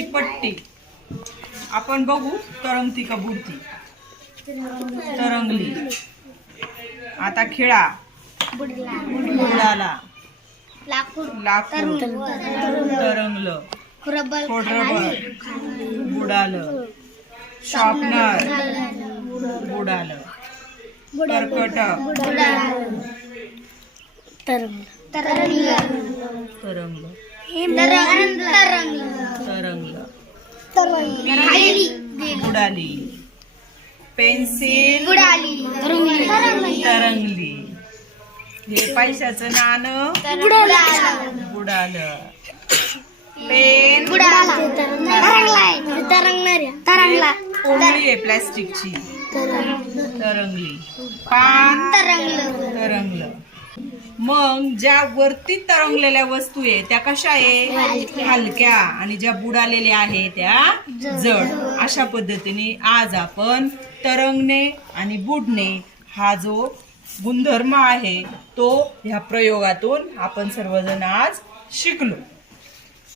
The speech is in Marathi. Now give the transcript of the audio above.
ही पट्टी आपण बघू तरंगती का बुडती. तरंगली. आता खिळा बुडाला. लाकूड तरंगलं. खोडरबर बुडालं. शॉर्पनर बुडालं. कर्कटक तरंगलं. बुडाली. पेन्सिल तरंगली. हे पैशाचं नाणं बुडालं. पेन उंगली आहे प्लास्टिकची तरंगली. पान तरंगलं. मग ज्या वरती तरंगलेल्या वस्तू आहे त्या कशा आहे हलक्या आणि ज्या बुडालेल्या आहे त्या जड. अशा पद्धतीने आज आपण तरंगणे आणि बुडणे हा जो गुणधर्म आहे तो ह्या प्रयोगातून आपण सर्वजण आज शिकलो.